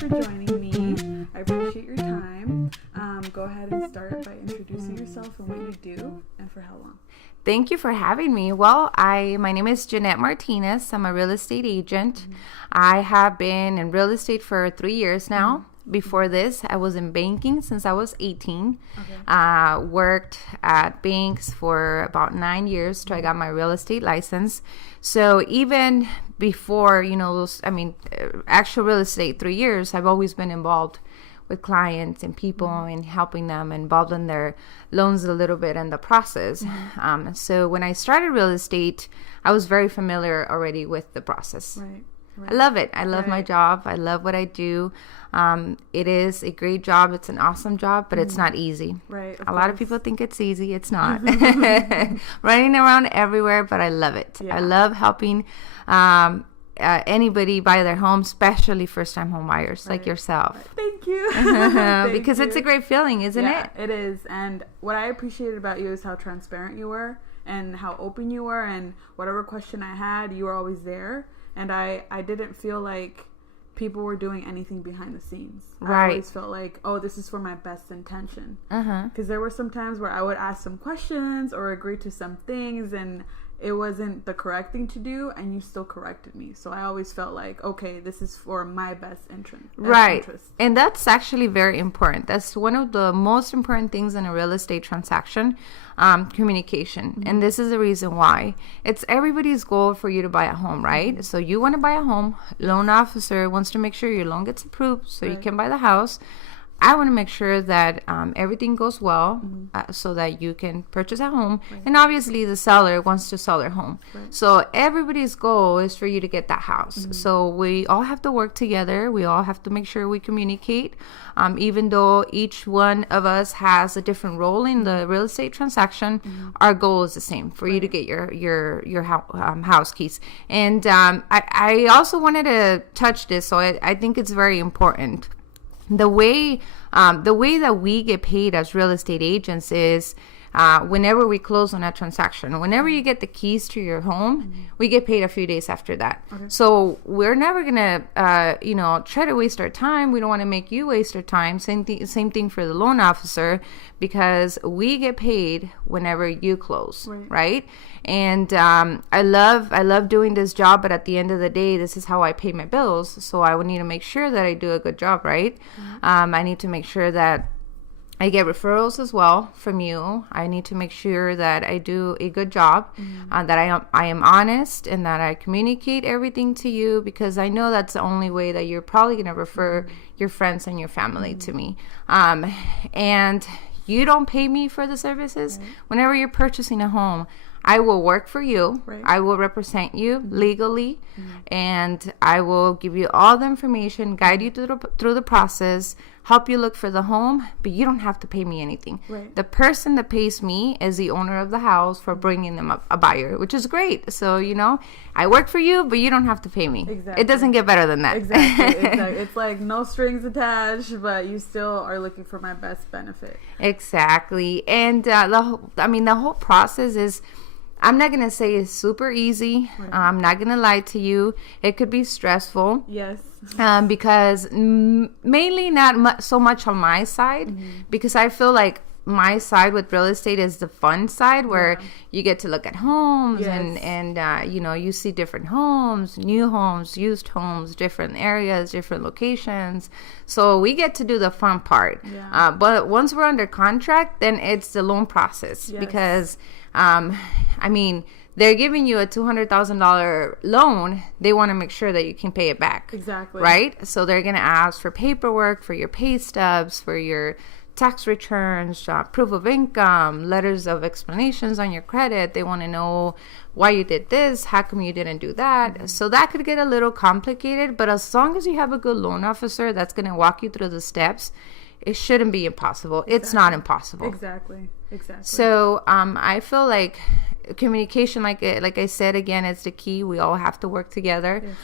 for joining me. I appreciate your time. Go ahead and start by introducing yourself and what you do and for how long. Thank you for having me. Well, my name is Janette Martinez. I'm a real estate agent. Mm-hmm. I have been in real estate for 3 years now. Mm-hmm. Before this, I was in banking since I was 18. Okay. Worked at banks for about 9 years till I got my real estate license. So even before, actual real estate, 3 years, I've always been involved with clients and people and helping them, involved in their loans a little bit in the process. Mm-hmm. So when I started real estate, I was very familiar already with the process. Right. I love it. I love my job. I love what I do. It is a great job. It's an awesome job, but it's not easy. Right. A lot of people think it's easy. It's not. Running around everywhere, but I love it. Yeah. I love helping anybody buy their home, especially first-time home buyers like yourself. Right. Thank you. Because it's a great feeling, isn't it? It is. And what I appreciated about you is how transparent you were and how open you were, and whatever question I had, you were always there. And I didn't feel like people were doing anything behind the scenes. Right. I always felt like, oh, this is for my best intention. Because there were some times where I would ask some questions or agree to some things, and it wasn't the correct thing to do, and you still corrected me. So I always felt like, okay, this is for my best interest. Right. And that's actually very important. That's one of the most important things in a real estate transaction, communication. Mm-hmm. And this is the reason why. It's everybody's goal for you to buy a home, right? Mm-hmm. So you want to buy a home. Loan officer wants to make sure your loan gets approved so you can buy the house. I want to make sure that everything goes well so that you can purchase a home. Right. And obviously the seller wants to sell their home. Right. So everybody's goal is for you to get that house. Mm-hmm. So we all have to work together. We all have to make sure we communicate. Even though each one of us has a different role in the real estate transaction, our goal is the same, for you to get your house keys. And I also wanted to touch this, so I think it's very important. The way that we get paid as real estate agents is whenever we close on a transaction. Whenever you get the keys to your home, we get paid a few days after that. Okay. So we're never gonna try to waste our time. We don't want to make you waste our time. Same thing for the loan officer, because we get paid whenever you close, right? And I love doing this job, but at the end of the day, this is how I pay my bills. So I would need to make sure that I do a good job, right? Mm-hmm. I need to make sure that I get referrals as well from you. I need to make sure that I do a good job, that I am honest, and that I communicate everything to you, because I know that's the only way that you're probably going to refer your friends and your family to me. And you don't pay me for the services. Whenever you're purchasing a home, I will work for you. Right. I will represent you legally, and I will give you all the information, guide you through the process, help you look for the home, but you don't have to pay me anything. Right. The person that pays me is the owner of the house for bringing them a buyer, which is great. So, I work for you, but you don't have to pay me. Exactly. It doesn't get better than that. Exactly. It's like no strings attached, but you still are looking for my best benefit. Exactly. And the whole process is, I'm not going to say it's super easy. Right. I'm not going to lie to you. It could be stressful. Yes. Because mainly not so much on my side, because I feel like my side with real estate is the fun side, where you get to look at homes and you see different homes, new homes, used homes, different areas, different locations. So we get to do the fun part. Yeah. But once we're under contract, then it's the loan process, because they're giving you a $200,000 loan. They want to make sure that you can pay it back. Exactly. Right? So they're going to ask for paperwork, for your pay stubs, for your tax returns, proof of income, letters of explanations on your credit. They want to know why you did this, how come you didn't do that. So that could get a little complicated, but as long as you have a good loan officer that's going to walk you through the steps, it shouldn't be impossible. It's not impossible. Exactly. So I feel like communication, like I said again, is the key. We all have to work together. Yes.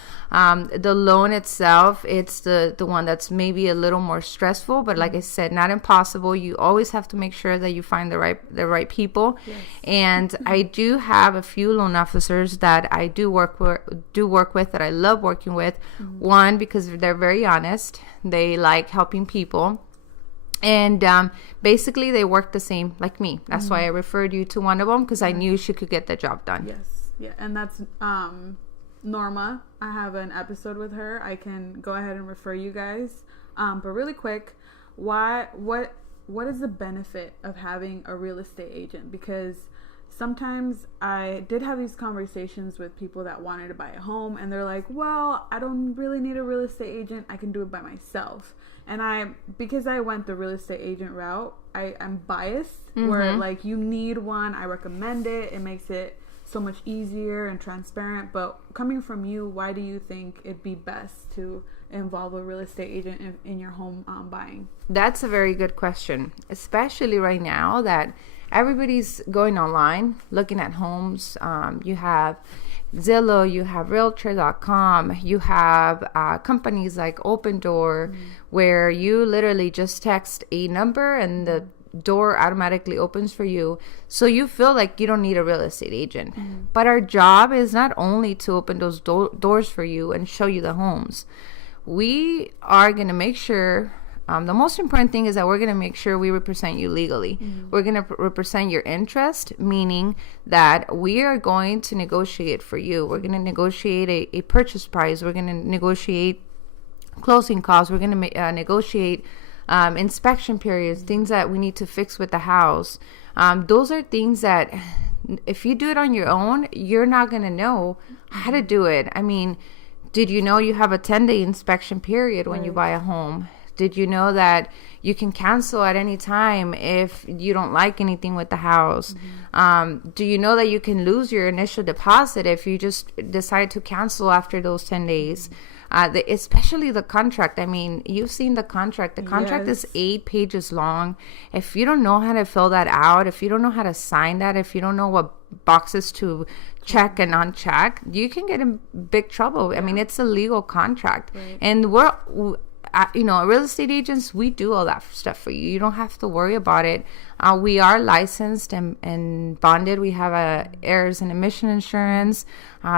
The loan itself, it's the one that's maybe a little more stressful, but like I said, not impossible. You always have to make sure that you find the right people. Yes. And I do have a few loan officers that I do work with that I love working with. One, because they're very honest. They like helping people. And basically, they work the same like me. That's why I referred you to one of them, because I knew she could get the job done. Yes. Yeah. And that's Norma. I have an episode with her. I can go ahead and refer you guys. But really quick, what is the benefit of having a real estate agent? Because sometimes I did have these conversations with people that wanted to buy a home, and they're like, well, I don't really need a real estate agent. I can do it by myself. And because I went the real estate agent route, I'm biased where like you need one. I recommend it. It makes it so much easier and transparent. But coming from you, why do you think it'd be best to involve a real estate agent in your home buying? That's a very good question, especially right now that everybody's going online, looking at homes. You have Zillow, you have Realtor.com, you have companies like Open Door, where you literally just text a number and the door automatically opens for you. So you feel like you don't need a real estate agent. But our job is not only to open those doors for you and show you the homes. We are going to make sure, the most important thing is that we're going to make sure we represent you legally. We're going to represent your interest, meaning that we are going to negotiate for you. We're going to negotiate a purchase price. We're going to negotiate closing costs. We're going to negotiate inspection periods, things that we need to fix with the house. Those are things that if you do it on your own, you're not going to know how to do it. I mean, did you know you have a 10-day inspection period when you buy a home? Did you know that you can cancel at any time if you don't like anything with the house? Do you know that you can lose your initial deposit if you just decide to cancel after those 10 days? Especially the contract. I mean, you've seen the contract. The contract is 8 pages long. If you don't know how to fill that out, if you don't know how to sign that, if you don't know what boxes to check and uncheck, you can get in big trouble. I mean, it's a legal contract. And real estate agents, we do all that stuff for you. You don't have to worry about it. We are licensed and bonded. We have a errors and omission insurance.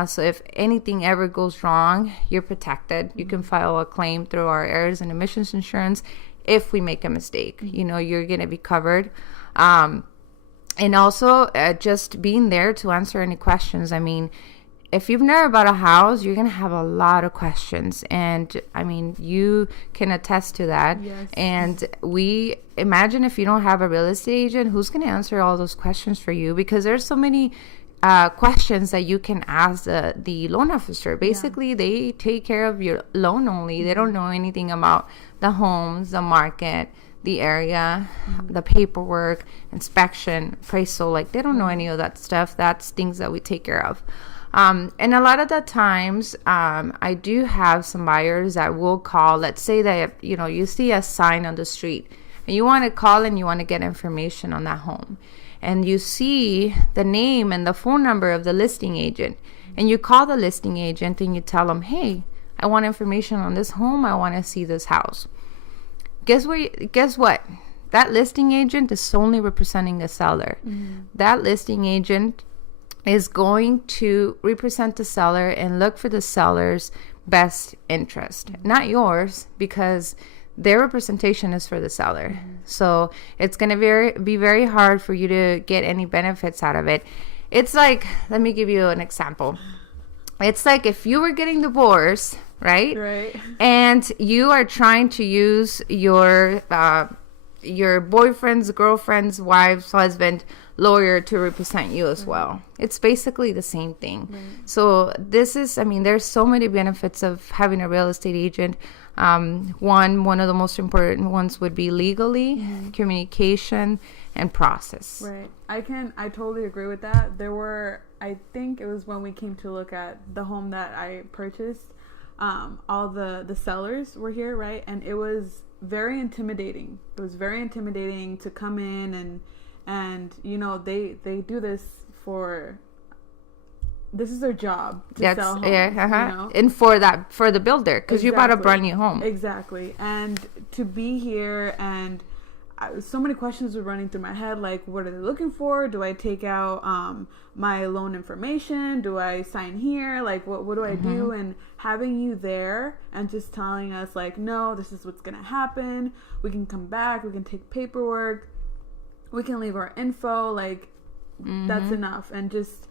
So if anything ever goes wrong, you're protected. You can file a claim through our errors and omissions insurance. If we make a mistake, you're going to be covered. And also just being there to answer any questions. I mean, if you've never bought a house, you're going to have a lot of questions. And I mean, you can attest to that. Yes. And we imagine if you don't have a real estate agent, who's going to answer all those questions for you? Because there's so many questions that you can ask the loan officer. Basically, they take care of your loan only. They don't know anything about the homes, the market, the area, the paperwork, inspection, appraisal. Like, they don't know any of that stuff. That's things that we take care of. And a lot of the times, I do have some buyers that will call. Let's say that, you see a sign on the street and you want to call and you want to get information on that home. And you see the name and the phone number of the listing agent. And you call the listing agent and you tell them, hey, I want information on this home. I want to see this house. Guess what? That listing agent is solely representing the seller. That listing agent is going to represent the seller and look for the seller's best interest, not yours, because their representation is for the seller. So it's going to be very hard for you to get any benefits out of it. It's like, let me give you an example. It's like if you were getting divorced, right? And you are trying to use your boyfriend's, girlfriend's, wife's, husband, lawyer to represent you as well. It's basically the same thing. So there's so many benefits of having a real estate agent. One of the most important ones would be legally, communication, and process. Right. I totally agree with that. I think it was when we came to look at the home that I purchased, all the sellers were here, right? And it was very intimidating. It was very intimidating to come in and you know, they do this for, this is their job to sell homes, yeah, you know? And for the builder, because you bought a brand new home. Exactly. And to be here, and so many questions were running through my head, like, what are they looking for? Do I take out my loan information? Do I sign here? Like, what do I do? And having you there and just telling us, like, no, this is what's gonna happen. We can come back. We can take paperwork. We can leave our info. Like, that's enough. And just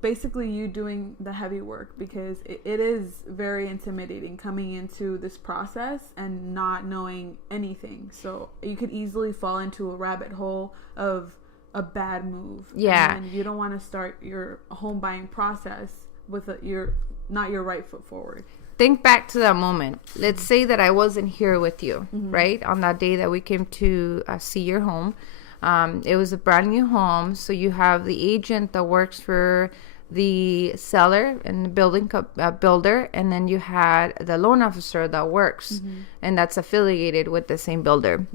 basically you doing the heavy work, because it is very intimidating coming into this process and not knowing anything. So you could easily fall into a rabbit hole of a bad move. Yeah. And you don't want to start your home buying process with your right foot forward. Think back to that moment. Let's say that I wasn't here with you, right? On that day that we came to see your home. It was a brand new home. So you have the agent that works for the seller and the builder. And then you had the loan officer that works and that's affiliated with the same builder.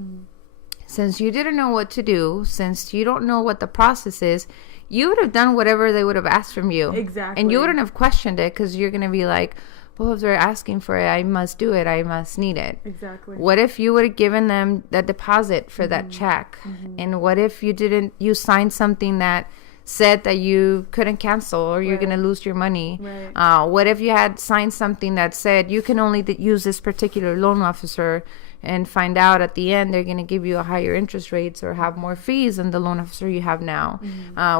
Since you didn't know what to do, since you don't know what the process is, you would have done whatever they would have asked from you. Exactly. And you wouldn't have questioned it, because you're going to be like, well, if they're asking for it, I must do it. I must need it. Exactly. What if you would have given them the deposit for that check? And what if you signed something that said that you couldn't cancel or you're going to lose your money? Right. What if you had signed something that said you can only use this particular loan officer, and find out at the end they're going to give you a higher interest rates or have more fees than the loan officer you have now?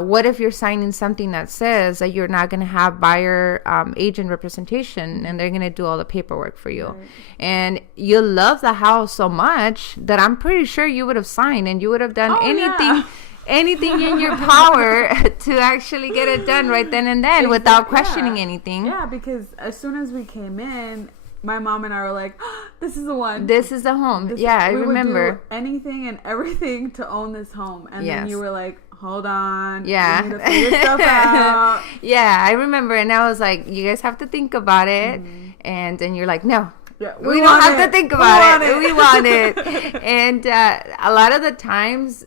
What if you're signing something that says that you're not going to have buyer agent representation, and they're going to do all the paperwork for you? Right. And you love the house so much that I'm pretty sure you would have signed, and you would have done anything in your power to actually get it done right then and then without questioning anything. Yeah, because as soon as we came in, my mom and I were like, oh, this is the one. This is the home. I remember. We would do anything and everything to own this home. And then you were like, hold on. Yeah. You need to figure stuff out. Yeah, I remember. And I was like, you guys have to think about it. And then you're like, no. Yeah, we don't have to think about it. We want it. And a lot of the times,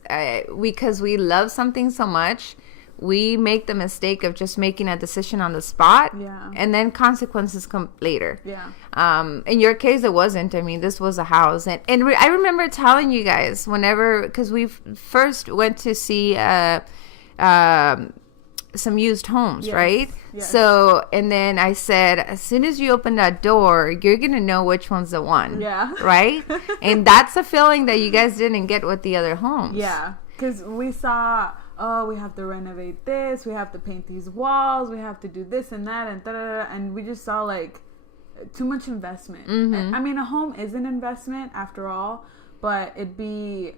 because we love something so much, we make the mistake of just making a decision on the spot. Yeah. And then consequences come later. Yeah. In your case, it wasn't. I mean, this was a house. And I remember telling you guys because we first went to see some used homes, right? Yes. So, and then I said, as soon as you open that door, you're going to know which one's the one. Yeah. Right? And that's a feeling that you guys didn't get with the other homes. Yeah. Because we saw, we have to renovate this, we have to paint these walls, we have to do this and that, and da-da-da, and we just saw, like, too much investment. And, I mean, a home is an investment after all, but it'd be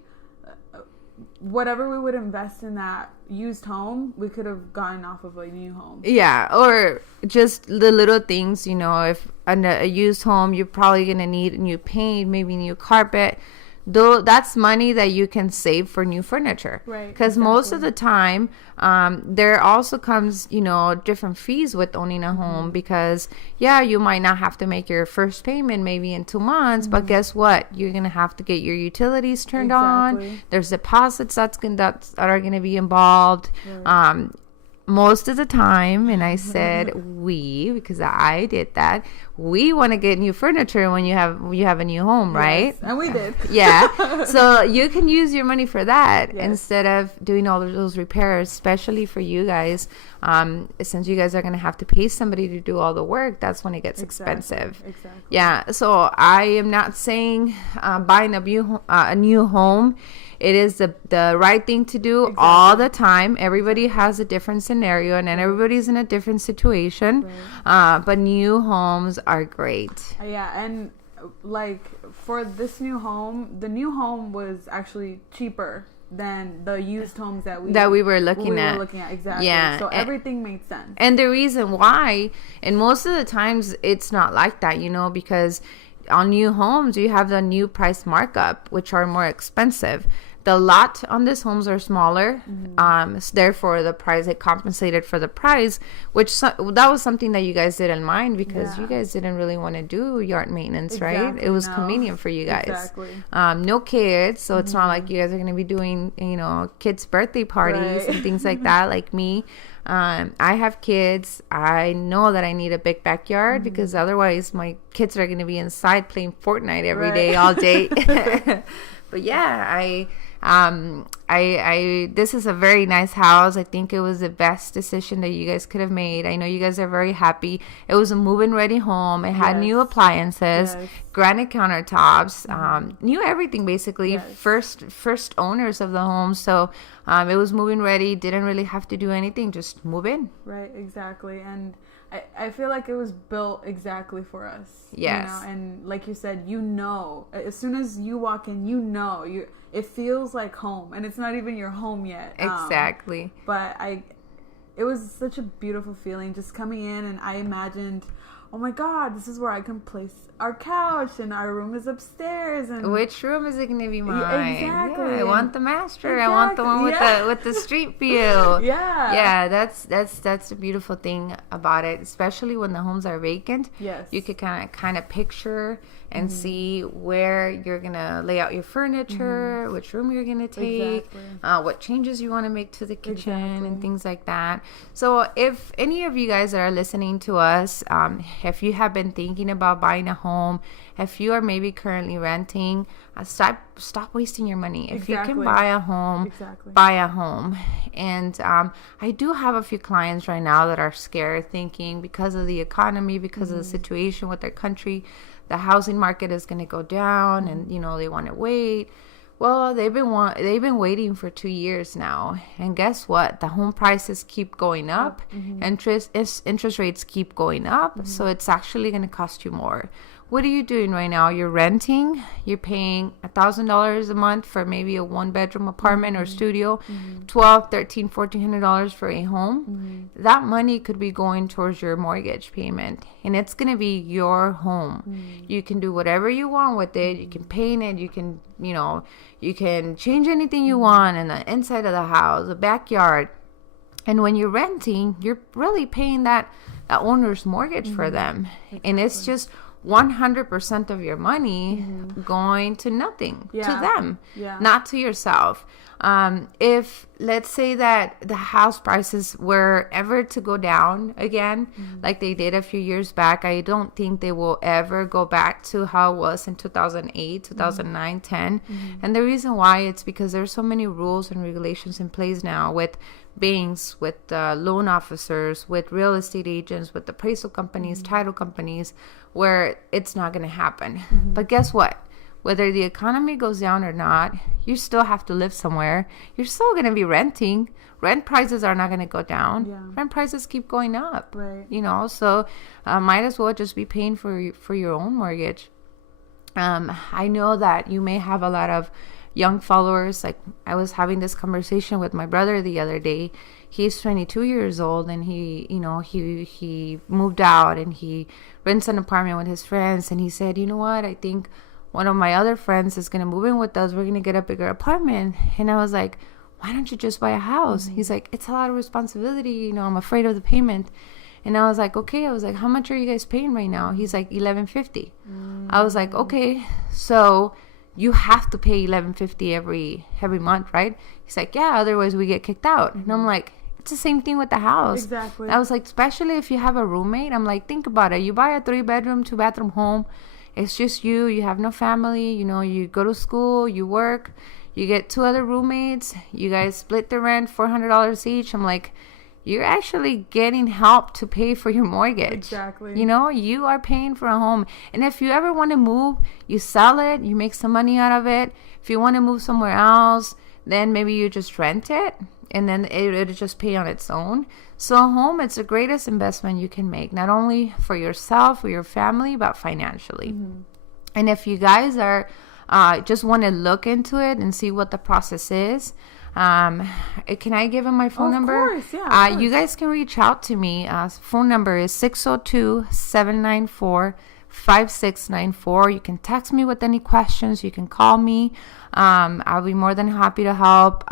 whatever we would invest in that used home, we could have gotten off of a new home. Yeah, or just the little things, you know, if a used home, you're probably going to need new paint, maybe new carpet. Though that's money that you can save for new furniture. Right. Because most of the time, there also comes, you know, different fees with owning a home, because, you might not have to make your first payment maybe in 2 months, but guess what? You're going to have to get your utilities turned on. There's deposits that are going to be involved. Right. Most of the time, and I said we, because I did that, we want to get new furniture when you have a new home, right? Yes, and we did. Yeah. So you can use your money for that instead of doing all of those repairs, especially for you guys. Since you guys are going to have to pay somebody to do all the work, that's when it gets expensive. Exactly. Yeah. So I am not saying buying a new home. It is the right thing to do all the time. Everybody has a different scenario, and everybody's in a different situation. Right. But new homes are great. Yeah, and like for this new home, the new home was actually cheaper than the used homes that we were looking at. Exactly. Yeah. So everything made sense. And the reason why, and most of the times it's not like that, you know, because on new homes, you have the new price markup, which are more expensive. The lot on these homes are smaller. So therefore, the price, it compensated for the price, which that was something that you guys didn't mind because you guys didn't really want to do yard maintenance, right? It was convenient for you guys. Exactly. No kids, so it's not like you guys are going to be doing, kids' birthday parties and things like that, like me. I have kids. I know that I need a big backyard because otherwise my kids are going to be inside playing Fortnite every day, all day. But yeah, this is a very nice house. I think it was the best decision that you guys could have made. I know you guys are very happy. It was a move-in ready home. It had new appliances, granite countertops, new everything basically. First owners of the home. So it was move-in ready. Didn't really have to do anything. Just move in. Right, exactly. And I feel like it was built exactly for us. Yes. And like you said, as soon as you walk in, it feels like home, and it's not even your home yet. Exactly. But it was such a beautiful feeling just coming in, and I imagined, oh my God, this is where I can place our couch, and our room is upstairs. And which room is it going to be mine? Exactly. Yeah, I want the master. Exactly. I want the one with the street view. Yeah, that's a beautiful thing about it, especially when the homes are vacant. Yes, you could kind of picture and see where you're gonna lay out your furniture, which room you're gonna take, what changes you want to make to the kitchen, and things like that. So if any of you guys that are listening to us, if you have been thinking about buying a home, if you are maybe currently renting, stop wasting your money. If you can buy a home, buy a home. And I do have a few clients right now that are scared, thinking because of the economy, because of the situation with their country, the housing market is going to go down, and they want to wait. Well, they've been waiting for 2 years now, and guess what? The home prices keep going up. Interest rates keep going up, so it's actually going to cost you more. What are you doing right now? You're renting. You're paying $1,000 a month for maybe a 1-bedroom apartment or studio, $1,200, $1,300, $1,400 for a home. That money could be going towards your mortgage payment, and it's going to be your home. You can do whatever you want with it. You can paint it. You can, you can change anything you want in the inside of the house, the backyard. And when you're renting, you're really paying that owner's mortgage for them, and it's just 100% of your money going to nothing, to them, not to yourself. If let's say that the house prices were ever to go down again, like they did a few years back, I don't think they will ever go back to how it was in 2008, 2009, 10. And the reason why, it's because there's so many rules and regulations in place now with banks, with loan officers, with real estate agents, with appraisal companies, title companies, where it's not going to happen. But guess what? Whether the economy goes down or not, you still have to live somewhere. You're still going to be renting. Rent prices are not going to go down. Rent prices keep going up. Right. So might as well just be paying for your own mortgage. I know that you may have a lot of young followers. Like, I was having this conversation with my brother the other day. He's 22 years old, and he moved out, and he rents an apartment with his friends. And he said, you know what? I think one of my other friends is going to move in with us. We're going to get a bigger apartment. And I was like, why don't you just buy a house? He's like, it's a lot of responsibility. I'm afraid of the payment. And I was like, okay. I was like, how much are you guys paying right now? He's like, $1,150. I was like, okay, so you have to pay $1,150 every month, right? He's like, yeah, otherwise we get kicked out. And I'm like, it's the same thing with the house. Exactly. I was like, especially if you have a roommate. I'm like, think about it. You buy a 3-bedroom, 2-bathroom home. It's just you. You have no family. You go to school. You work. You get 2 other roommates. You guys split the rent, $400 each. I'm like, you're actually getting help to pay for your mortgage. Exactly. You are paying for a home. And if you ever want to move, you sell it. You make some money out of it. If you want to move somewhere else, then maybe you just rent it, and then it'll just pay on its own. So a home, it's the greatest investment you can make, not only for yourself or your family, but financially. And if you guys are just want to look into it and see what the process is, can I give him my phone number? Of course, yeah. You guys can reach out to me. Phone number is 602-794 5694. You can text me with any questions. You can call me. I'll be more than happy to help.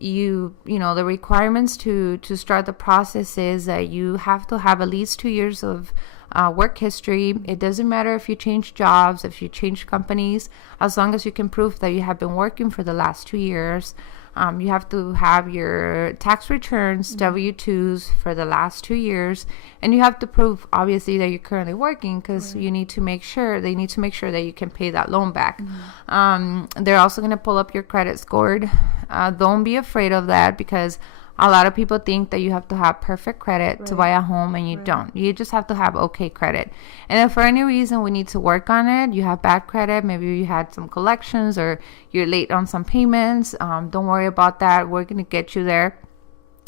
The requirements to start the process is that you have to have at least 2 years of work history. It doesn't matter if you change jobs, if you change companies, as long as you can prove that you have been working for the last 2 years. You have to have your tax returns, W-2s for the last 2 years, and you have to prove, obviously, that you're currently working, because they need to make sure that you can pay that loan back. They're also going to pull up your credit score. Don't be afraid of that, because a lot of people think that you have to have perfect credit to buy a home, and you don't. You just have to have okay credit. And if for any reason we need to work on it, you have bad credit, maybe you had some collections or you're late on some payments, don't worry about that. We're going to get you there.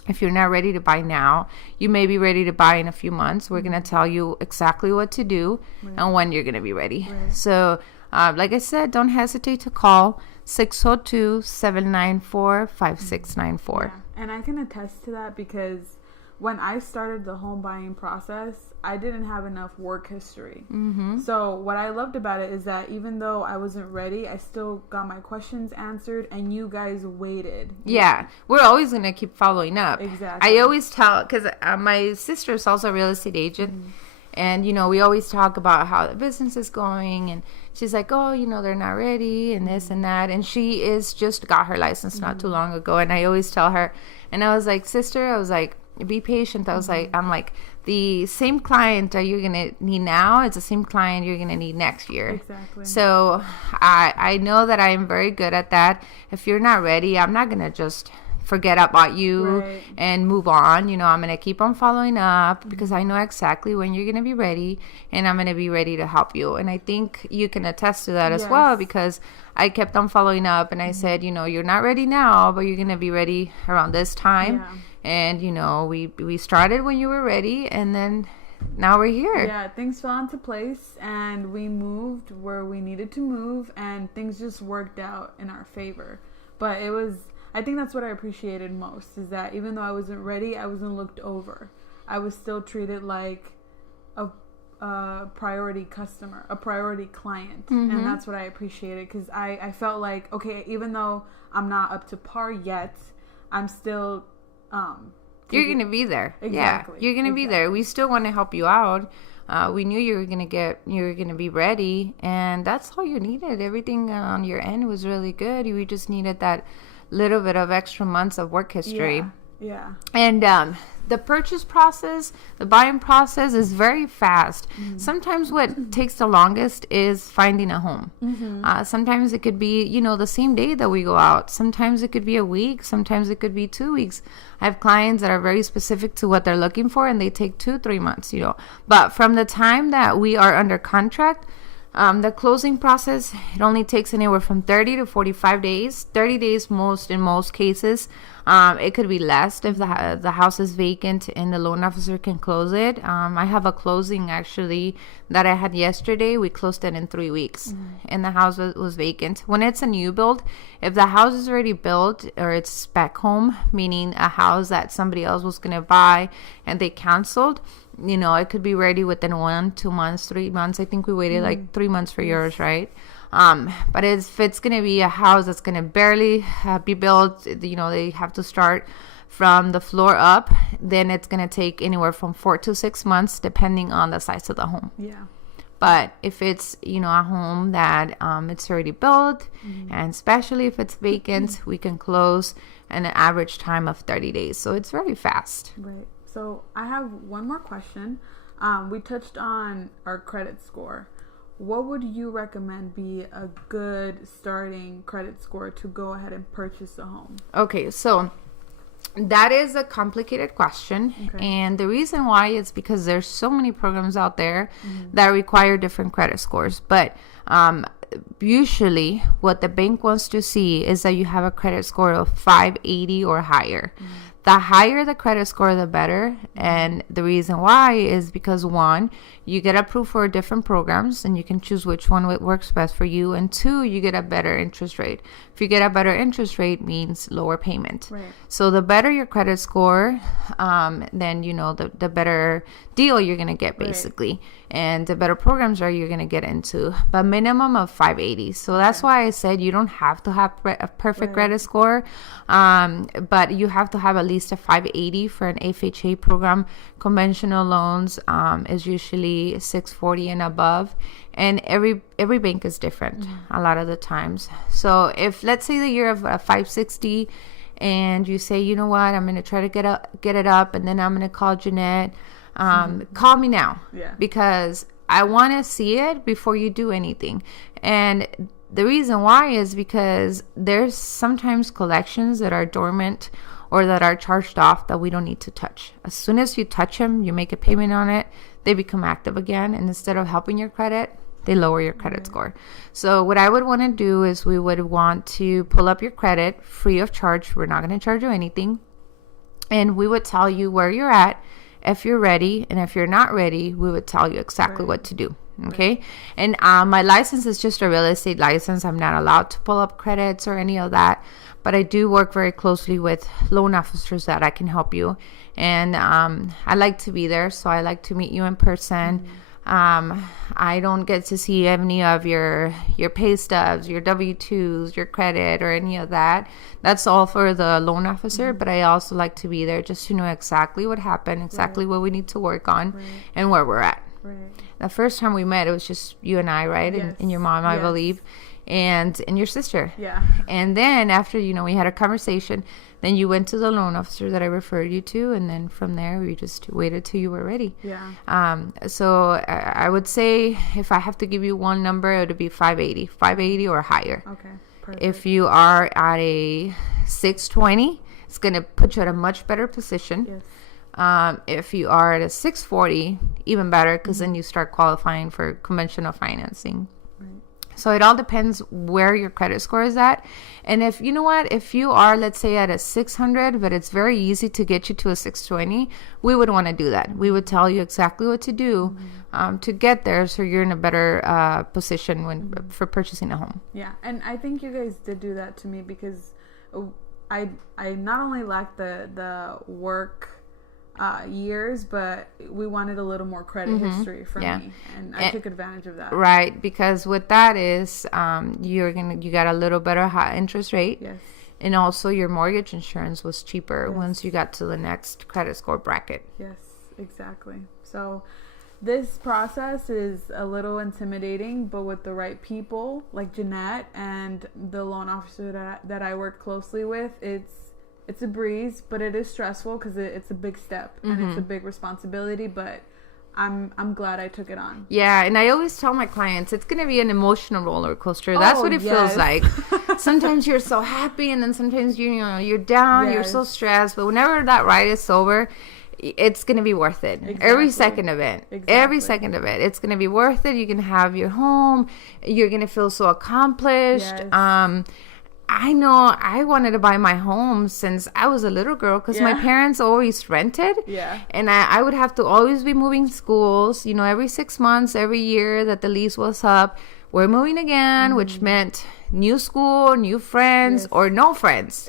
If you're not ready to buy now, you may be ready to buy in a few months. We're going to tell you exactly what to do and when you're going to be ready. So, like I said, don't hesitate to call 602-794-5694. Yeah. And I can attest to that, because when I started the home buying process, I didn't have enough work history. So what I loved about it is that even though I wasn't ready, I still got my questions answered, and you guys waited. Yeah, we're always going to keep following up. Exactly. I always tell, because my sister is also a real estate agent. And, we always talk about how the business is going. And she's like, oh, they're not ready and this and that. And she just got her license not too long ago. And I always tell her, and I was like, sister, I was like, be patient. I'm like, the same client that you're going to need now, it's the same client you're going to need next year. Exactly. So I know that I am very good at that. If you're not ready, I'm not going to just forget about you and move on. I'm going to keep on following up, because I know exactly when you're going to be ready, and I'm going to be ready to help you. And I think you can attest to that as well, because I kept on following up, and I said, you're not ready now, but you're going to be ready around this time. And, we started when you were ready, and then now we're here. Yeah, things fell into place, and we moved where we needed to move, and things just worked out in our favor. But I think that's what I appreciated most, is that even though I wasn't ready, I wasn't looked over. I was still treated like a priority customer, a priority client. And that's what I appreciated, because I felt like, okay, even though I'm not up to par yet, I'm still... you're going to be there. Exactly. Yeah, you're going to be there. We still want to help you out. We knew you were going to be ready, and that's all you needed. Everything on your end was really good. We just needed that little bit of extra months of work history. Yeah. And the purchase process, the buying process is very fast. Sometimes what takes the longest is finding a home. Sometimes it could be, the same day that we go out. Sometimes it could be a week. Sometimes it could be 2 weeks. I have clients that are very specific to what they're looking for, and they take 2-3 months, But from the time that we are under contract, the closing process, it only takes anywhere from 30 to 45 days. 30 days in most cases. It could be less if the house is vacant and the loan officer can close it. I have a closing actually that I had yesterday. We closed it in 3 weeks, and the house was vacant. When it's a new build, if the house is already built or it's spec home, meaning a house that somebody else was going to buy and they canceled, it could be ready within 1, 2 months, 3 months. I think we waited like 3 months for yours, right? But if it's going to be a house that's going to barely be built, they have to start from the floor up, then it's going to take anywhere from 4 to 6 months, depending on the size of the home. Yeah. But if it's, a home that it's already built, and especially if it's vacant, we can close in an average time of 30 days. So it's very fast. Right. So I have one more question. We touched on our credit score. What would you recommend be a good starting credit score to go ahead and purchase a home? Okay, so that is a complicated question. Okay. And the reason why is because there's so many programs out there that require different credit scores. But usually what the bank wants to see is that you have a credit score of 580 or higher. The higher the credit score, the better. And the reason why is because, one, you get approved for different programs and you can choose which one works best for you. And two, you get a better interest rate. If you get a better interest rate, means lower payment. Right. So the better your credit score, then the better deal you're gonna get basically, and the better programs you're gonna get into. But minimum of 580. So that's why I said you don't have to have a perfect credit score, but you have to have at least a 580 for an FHA program. Conventional loans is usually 640 and above. And every bank is different a lot of the times. So if, let's say that you're of a 560 and you say, you know what, I'm going to try to get it up, and then I'm going to call Janette, call me now. Yeah. Because I want to see it before you do anything. And the reason why is because there's sometimes collections that are dormant or that are charged off that we don't need to touch. As soon as you touch them, you make a payment on it, they become active again. And instead of helping your credit, they lower your credit score. So what I would want to do is we would want to pull up your credit free of charge. We're not going to charge you anything. And we would tell you where you're at if you're ready. And if you're not ready, we would tell you exactly what to do. Okay. And my license is just a real estate license. I'm not allowed to pull up credits or any of that. But I do work very closely with loan officers that I can help you. And I like to be there. So I like to meet you in person. I don't get to see any of your pay stubs, your W-2s, your credit, or any of that. That's all for the loan officer, but I also like to be there just to know exactly what happened, exactly what we need to work on, and where we're at. Right. The first time we met, it was just you and I, right? Yes. And your mom, I believe, and your sister. Yeah. And then after, we had a conversation, then you went to the loan officer that I referred you to, and then from there we just waited till you were ready. Yeah. So I would say if I have to give you one number, it would be 580 or higher. Okay. Perfect. If you are at a 620, it's going to put you at a much better position. Yes. If you are at a 640, even better, because then you start qualifying for conventional financing. So it all depends where your credit score is at. And if you are, let's say, at a 600, but it's very easy to get you to a 620, we would want to do that. We would tell you exactly what to do to get there, so you're in a better position for purchasing a home. Yeah, and I think you guys did do that to me because I not only lacked the work years, but we wanted a little more credit history from me, and I took advantage of that. Right, because what that is, you got a little better high interest rate. Yes. And also your mortgage insurance was cheaper once you got to the next credit score bracket. Yes, exactly. So this process is a little intimidating, but with the right people like Janette and the loan officer that I work closely with, it's a breeze, but it is stressful because it's a big step and it's a big responsibility, but I'm glad I took it on. Yeah, and I always tell my clients it's going to be an emotional roller coaster. That's what it feels like. Sometimes you're so happy, and then sometimes you're down, you're so stressed, but whenever that ride is over, it's going to be worth it. Exactly. Every second of it. Exactly. Every second of it. It's going to be worth it. You can have your home. You're going to feel so accomplished. Yes. I know I wanted to buy my home since I was a little girl because my parents always rented. Yeah. And I would have to always be moving schools, every 6 months, every year that the lease was up. We're moving again, which meant new school, new friends, or no friends,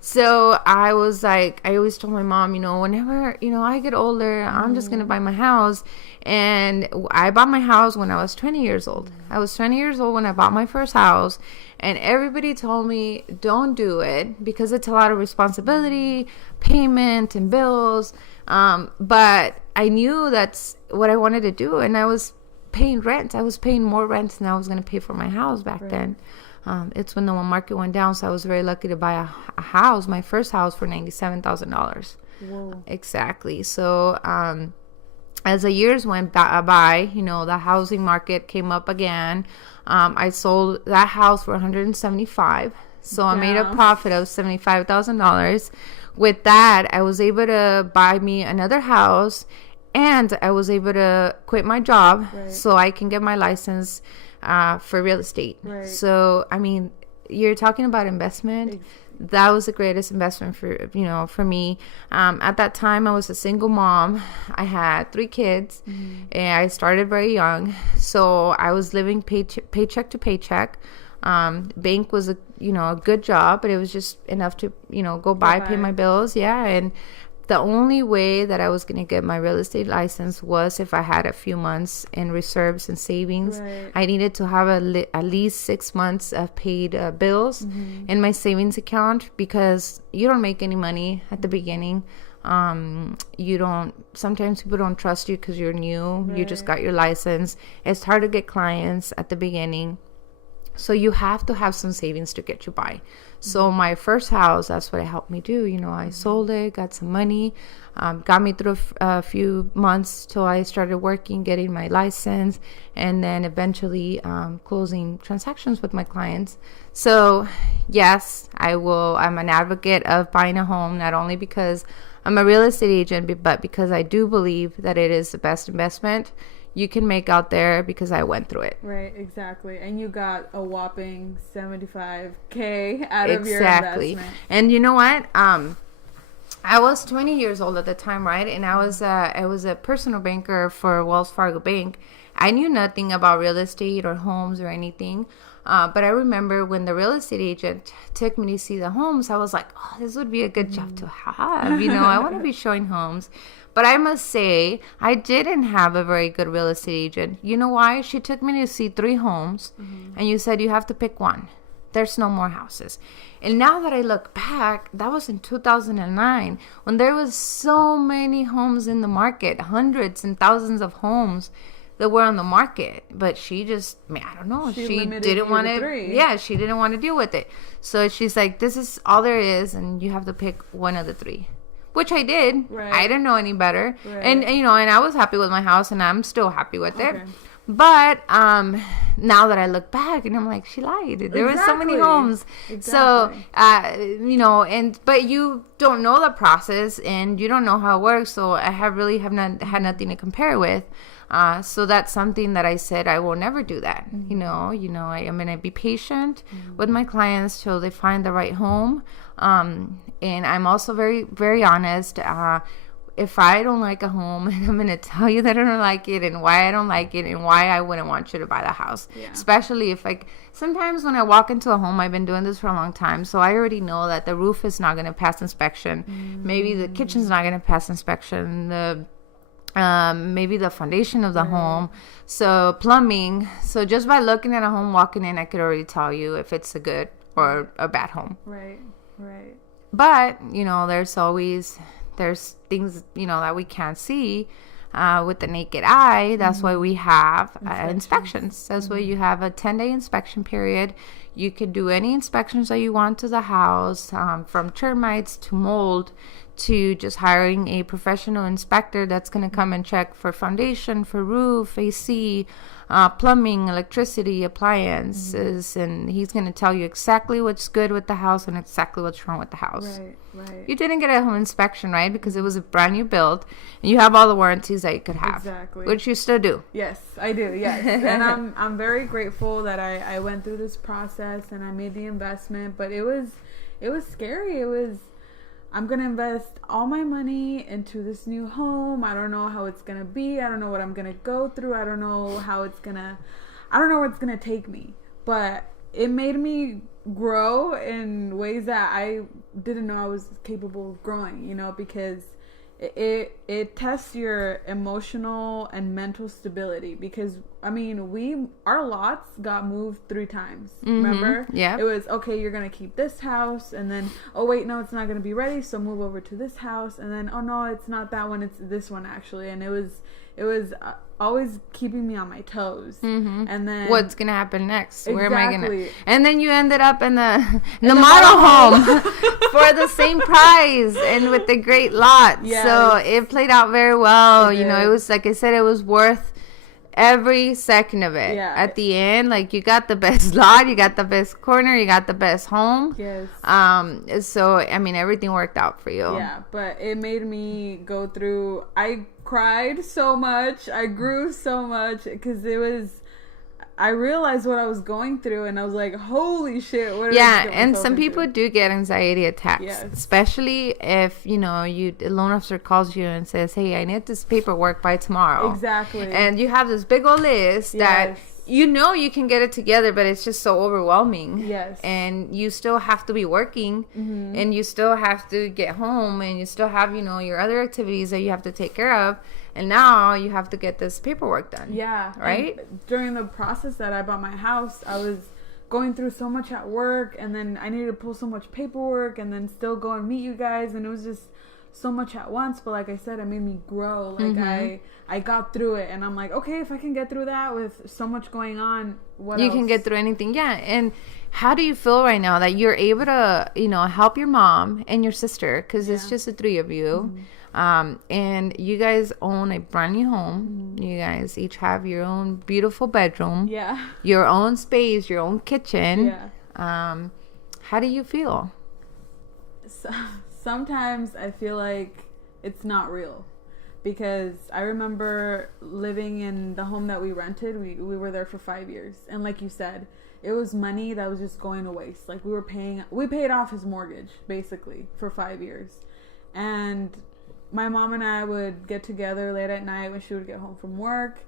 So I was like, I always told my mom, whenever, I get older, I'm just going to buy my house. And I bought my house when I was 20 years old. I was 20 years old when I bought my first house. And everybody told me, don't do it because it's a lot of responsibility, payment and bills. But I knew that's what I wanted to do. And I was paying rent. I was paying more rent than I was going to pay for my house back then. It's when the market went down. So I was very lucky to buy a house, my first house, for $97,000. Whoa. Exactly. So as the years went by, the housing market came up again. I sold that house for $175,000. So I made a profit of $75,000. With that, I was able to buy me another house, and I was able to quit my job so I can get my license for real estate. Right. So, I mean, you're talking about investment. That was the greatest investment for me. At that time, I was a single mom. I had 3 kids, and I started very young. So I was living paycheck to paycheck. Bank was a good job, but it was just enough to, go by, pay my bills. Yeah. And the only way that I was going to get my real estate license was if I had a few months in reserves and savings. Right. I needed to have at least 6 months of paid bills in my savings account, because you don't make any money at the beginning. Sometimes people don't trust you because you're new. Right. You just got your license. It's hard to get clients at the beginning. So you have to have some savings to get you by. So my first house, that's what it helped me do. I sold it, got some money, got me through a few months till I started working, getting my license, and then eventually closing transactions with my clients. So yes, I'm an advocate of buying a home, not only because I'm a real estate agent, but because I do believe that it is the best investment you can make out there, because I went through it. Right, exactly. And you got a whopping $75K out of your investment. And you know what? I was 20 years old at the time, right? And I was a personal banker for Wells Fargo Bank. I knew nothing about real estate or homes or anything. But I remember when the real estate agent took me to see the homes, I was like, oh, this would be a good job to have. I want to be showing homes. But I must say, I didn't have a very good real estate agent. You know why? She took me to see 3 homes, and you said you have to pick one. There's no more houses. And now that I look back, that was in 2009, when there was so many homes in the market, hundreds and thousands of homes that were on the market. But she just, I don't know, she didn't want to. Yeah, she didn't want to deal with it. So she's like, this is all there is, and you have to pick one of the 3. Which I did. Right. I didn't know any better. Right. And and I was happy with my house, and I'm still happy with it. But now that I look back, and I'm like, she lied. There were so many homes. So but you don't know the process, and you don't know how it works. So I have not had nothing to compare with. So that's something that I said I will never do that. I am going to be patient with my clients till they find the right home. And I'm also very, very honest. If I don't like a home, and I'm going to tell you that I don't like it, and why I don't like it, and why I wouldn't want you to buy the house. Yeah. Especially if sometimes when I walk into a home, I've been doing this for a long time, so I already know that the roof is not going to pass inspection. Maybe the kitchen's not going to pass inspection. Maybe the foundation of the home, so plumbing. So just by looking at a home, walking in, I could already tell you if it's a good or a bad home. Right. But there's things that we can't see with the naked eye. That's why we have inspections. That's why you have a 10-day inspection period. You could do any inspections that you want to the house, from termites to mold, to just hiring a professional inspector that's going to come and check for foundation, for roof, AC, plumbing, electricity, appliances, and he's going to tell you exactly what's good with the house and exactly what's wrong with the house. Right. You didn't get a home inspection, right? Because it was a brand new build, and you have all the warranties that you could have. Exactly. Which you still do. Yes, I do. Yes, and I'm very grateful that I went through this process and I made the investment. But it was scary. I'm going to invest all my money into this new home. I don't know how it's going to be. I don't know what I'm going to go through. I don't know where it's going to take me. But it made me grow in ways that I didn't know I was capable of growing, because it tests your emotional and mental stability. Because our lots got moved 3 times. Remember? Yeah. It was, okay, you're gonna keep this house, and then, oh wait, no, it's not gonna be ready, so move over to this house, and then, oh no, it's not that one, it's this one actually. And it was always keeping me on my toes. And then what's gonna happen next? Exactly. Where am I gonna? And then you ended up in the model home for the same price and with the great lot. Yes. So it played out very well. It was, like I said, it was worth every second of it. Yeah. At the end, you got the best lot, you got the best corner, you got the best home. Yes. So everything worked out for you. Yeah, but it made me go through. I cried so much. I grew so much because I realized what I was going through, and I was like, holy shit, what and some people do get anxiety attacks, especially if the loan officer calls you and says, hey, I need this paperwork by tomorrow. Exactly. And you have this big old list that you know you can get it together, but it's just so overwhelming. Yes. And you still have to be working, and you still have to get home, and you still have, you know, your other activities that you have to take care of. And now you have to get this paperwork done. Yeah. Right? And during the process that I bought my house, I was going through so much at work, and then I needed to pull so much paperwork, and then still go and meet you guys, and it was just so much at once. But like I said, it made me grow. Like I got through it, and I'm like, okay, if I can get through that with so much going on, what you else? can get through anything. Yeah. And how do you feel right now that you're able to, you know, help your mom and your sister, because it's just the three of you, and you guys own a brand new home. You guys each have your own beautiful bedroom, your own space, your own kitchen. How do you feel? Sometimes I feel like it's not real, because I remember living in the home that we rented. We were there for 5 years, and like you said, it was money that was just going to waste. Like we paid off his mortgage basically for 5 years, and my mom and I would get together late at night when she would get home from work,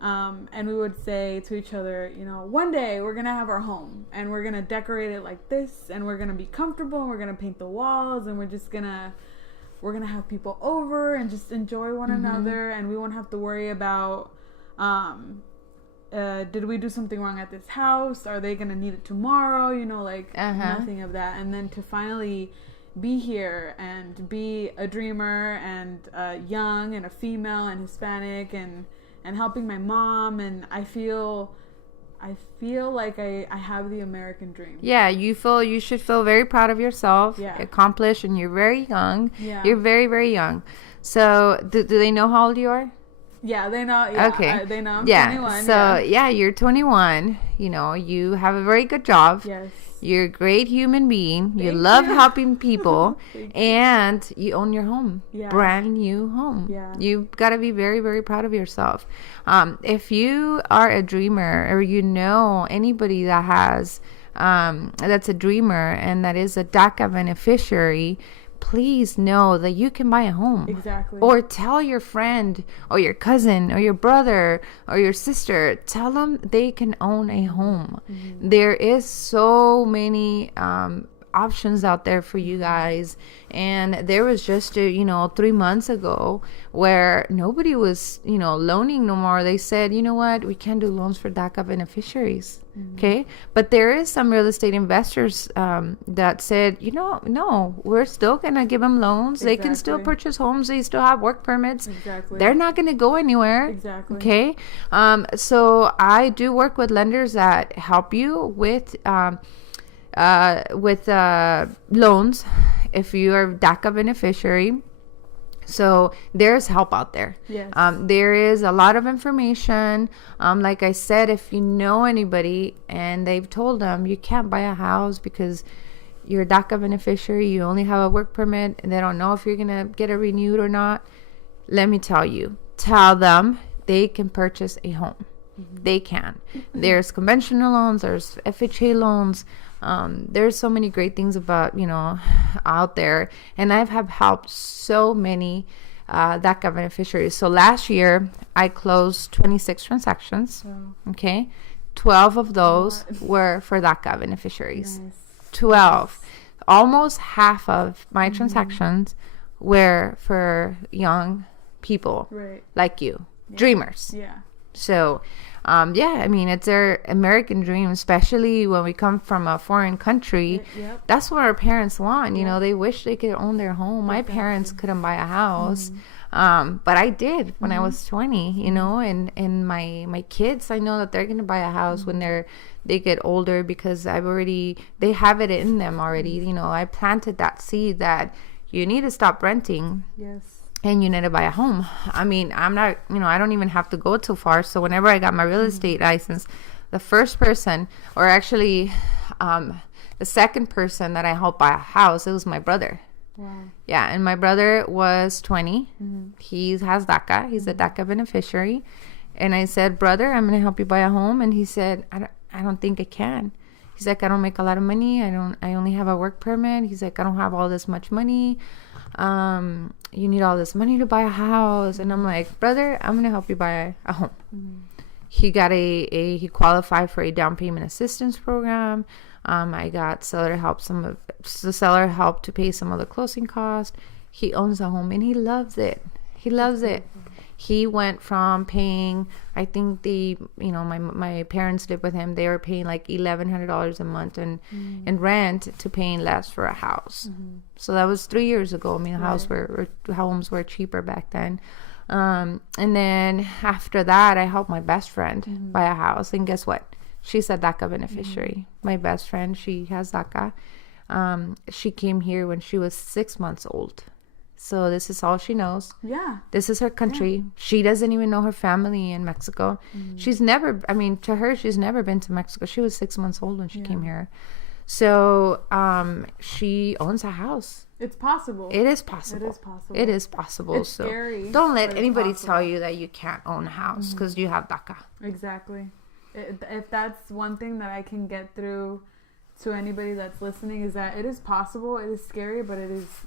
and we would say to each other, you know, one day we're gonna have our home, and we're gonna decorate it like this, and we're gonna be comfortable, and we're gonna paint the walls, and we're gonna have people over and just enjoy one another, and we won't have to worry about did we do something wrong at this house? Are they gonna need it tomorrow? You know, like nothing of that. And then to finally be here and be a dreamer, and young, and a female, and Hispanic, and helping my mom, and I feel like I have the American dream. Yeah, you should feel very proud of yourself, accomplished, and you're very young. You're very, very young. So do they know how old you are? Yeah, they know. Yeah, okay. They know I'm 21. So you're 21. You know, you have a very good job. Yes. You're a great human being. You love helping people, and you own your home. Brand new home. You've got to be very, very proud of yourself. If you are a dreamer, or you know anybody that has that's a dreamer and that is a DACA beneficiary, please know that you can buy a home. Exactly. Or tell your friend, or your cousin, or your brother, or your sister, tell them they can own a home. There is so many options out there for you guys. And there was just 3 months ago where nobody was loaning no more. They said, you know what, we can't do loans for DACA beneficiaries. Okay, but there is some real estate investors that said, no, we're still gonna give them loans. They can still purchase homes. They still have work permits. They're not gonna go anywhere. Okay, so I do work with lenders that help you with loans if you are DACA beneficiary. So there's help out there. Yes. There is a lot of information. Like I said, if you know anybody and they've told them you can't buy a house because you're a DACA beneficiary, you only have a work permit, and they don't know if you're going to get it renewed or not, let me tell them they can purchase a home. They can. There's conventional loans, there's FHA loans. There's so many great things about, out there. And I've helped so many DACA beneficiaries. So last year, I closed 26 transactions. Okay. 12 of those were for DACA beneficiaries. Nice. 12. Almost half of my transactions were for young people like you. Dreamers. So, I mean, it's their American dream, especially when we come from a foreign country. That's what our parents want. They wish they could own their home. My parents couldn't buy a house. But I did when I was 20, and my kids, I know that they're going to buy a house when they get older, because they have it in them already. I planted that seed that you need to stop renting. Yes. And you need to buy a home. I mean, I'm not, I don't even have to go too far. So whenever I got my real estate license, the first person, or actually the second person that I helped buy a house, it was my brother. Wow. Yeah, and my brother was 20. He has DACA. He's a DACA beneficiary. And I said, brother, I'm going to help you buy a home. And he said, I don't think I can. He's like, I don't make a lot of money. I only have a work permit. He's like, I don't have all this much money. You need all this money to buy a house. And I'm like, brother, I'm going to help you buy a home. He got he qualified for a down payment assistance program. I got the seller helped to pay some of the closing costs. He owns a home and he loves it. He loves it. He went from paying, I think my parents lived with him. They were paying like $1,100 a month in rent to paying less for a house. So that was 3 years ago. I mean, homes were cheaper back then. And then after that, I helped my best friend buy a house. And guess what? She's a DACA beneficiary. My best friend, she has DACA. She came here when she was 6 months old. So this is all she knows. Yeah. This is her country. Yeah. She doesn't even know her family in Mexico. She's never been to Mexico. She was 6 months old when she came here. So she owns a house. It's possible. It is possible. It is possible. It's so scary, don't let anybody tell you that you can't own a house because you have DACA. Exactly. If that's one thing that I can get through to anybody that's listening, is that it is possible. It is scary, but it's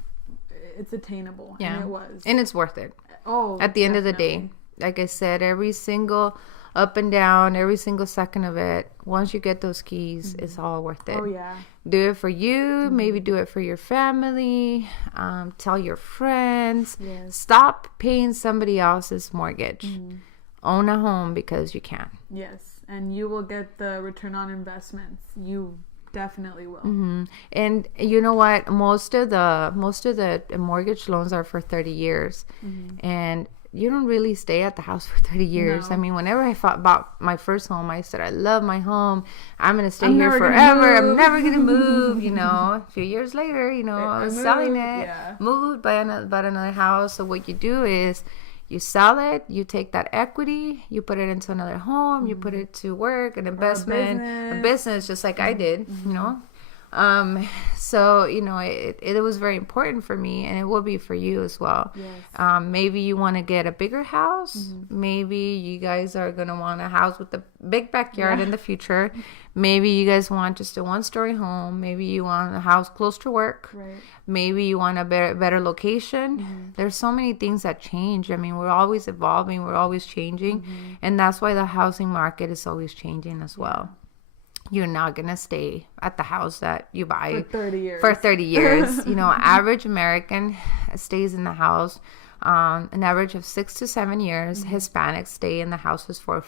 attainable. Yeah. And it was. And it's worth it. Oh, at the end of the day, like I said, every single up and down, every single second of it, once you get those keys, it's all worth it. Oh, yeah. Do it for you. Maybe do it for your family. Tell your friends. Yes. Stop paying somebody else's mortgage. Own a home because you can. Yes. And you will get the return on investments. You definitely will. And you know what? Most of the mortgage loans are for 30 years. And you don't really stay at the house for 30 years. No. I mean, whenever I thought about my first home, I said, I love my home. I'm going to stay here forever. I'm never going to move. A few years later, I was selling it, moved, bought another house. So what you do is you sell it, you take that equity, you put it into another home, you put it to work, an investment, a business just like I did, So, it was very important for me, and it will be for you as well. Yes. Maybe you want to get a bigger house. Maybe you guys are going to want a house with a big backyard in the future. Maybe you guys want just a one-story home. Maybe you want a house close to work. Right. Maybe you want a better location. There's so many things that change. I mean, we're always evolving. We're always changing. And that's why the housing market is always changing as well. You're not going to stay at the house that you buy for 30 years. Average American stays in the house an average of 6 to 7 years. Hispanics stay in the houses for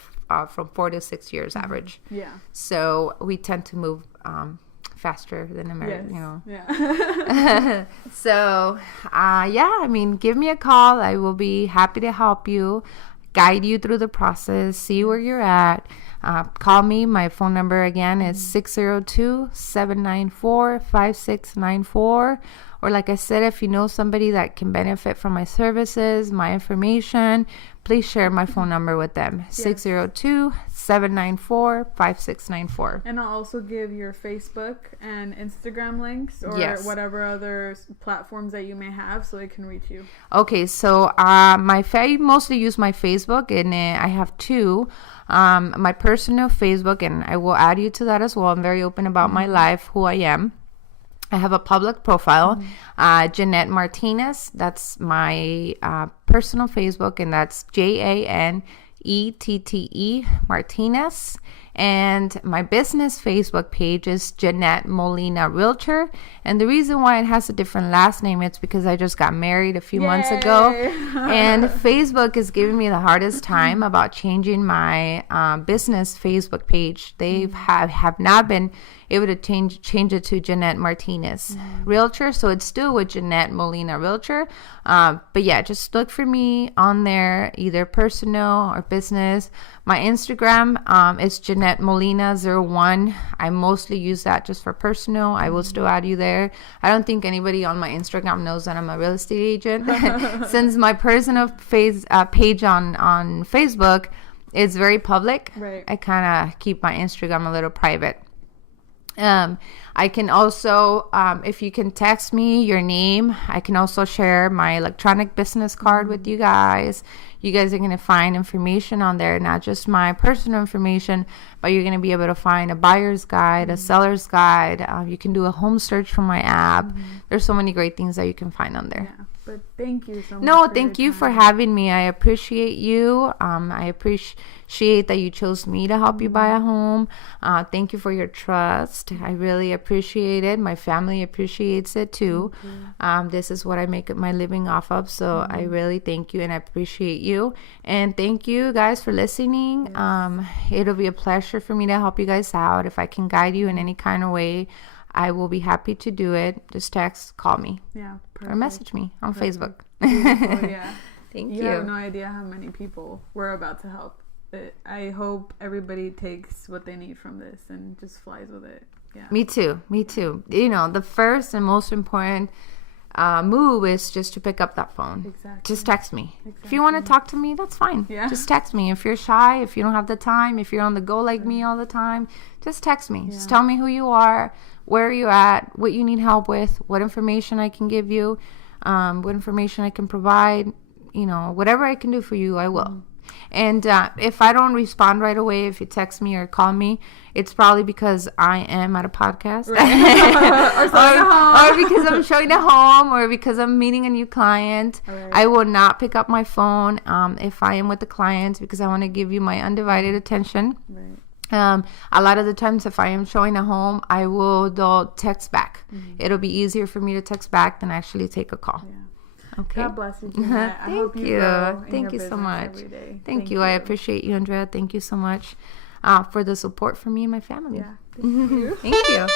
from 4 to 6 years average. Yeah. So we tend to move faster than America, Yeah. So, I mean, give me a call. I will be happy to help you, guide you through the process, see where you're at. Call me. My phone number again is 602-794-5694. Or like I said, if you know somebody that can benefit from my services, my information, please share my phone number with them. 602-794-5694. And I'll also give your Facebook and Instagram links or whatever other platforms that you may have so they can reach you. Okay, so I mostly use my Facebook, and I have two. My personal Facebook, and I will add you to that as well. I'm very open about my life, who I am. I have a public profile, Janette Martinez. That's my personal Facebook, and that's JANETTE Martinez. And my business Facebook page is Janette Molina Realtor. And the reason why it has a different last name, it's because I just got married a few months ago. And Facebook is giving me the hardest time about changing my business Facebook page. They have not been able to change it to Janette Martinez Realtor. So it's still with Janette Molina Realtor. But yeah, just look for me on there, either personal or business. My Instagram is Janette Molina 01. I mostly use that just for personal. I will still add you there. I don't think anybody on my Instagram knows that I'm a real estate agent. Since my personal page on Facebook is very public, I kind of keep my Instagram a little private. I can also, if you can text me your name, I can also share my electronic business card with you guys. You guys are going to find information on there, not just my personal information, but you're going to be able to find a buyer's guide, a seller's guide. You can do a home search from my app. There's so many great things that you can find on there. Yeah. But thank you so much. No, thank you for having me. I appreciate you. I appreciate that you chose me to help you buy a home. Thank you for your trust. I really appreciate it. My family appreciates it too. This is what I make my living off of. So I really thank you and I appreciate you. And thank you guys for listening. Yes. It'll be a pleasure for me to help you guys out. If I can guide you in any kind of way, I will be happy to do it. Just text, call me. Yeah. Perfect. Or message me on Facebook. Beautiful, yeah. Thank you. You have no idea how many people we're about to help. I hope everybody takes what they need from this and just flies with it. Yeah. Me too. You know, the first and most important move is just to pick up that phone. Exactly. Just text me. Exactly. If you want to talk to me, that's fine. Yeah. Just text me. If you're shy, if you don't have the time, if you're on the go like me all the time, just text me. Yeah. Just tell me who you are, where you're at, what you need help with, what information I can give you, what information I can provide. You know, whatever I can do for you, I will. And if I don't respond right away, if you text me or call me, it's probably because I am at a podcast. Right. or because I'm showing a home, or because I'm meeting a new client. Right. I will not pick up my phone if I am with the client, because I want to give you my undivided attention. Right. A lot of the times if I am showing a home, I will text back. It'll be easier for me to text back than actually take a call. Yeah. Okay. God bless you, Janette. Thank you. Thank you so much. Thank you. I appreciate you, Andrea. Thank you so much for the support from me and my family. Yeah. Thank you. Thank you.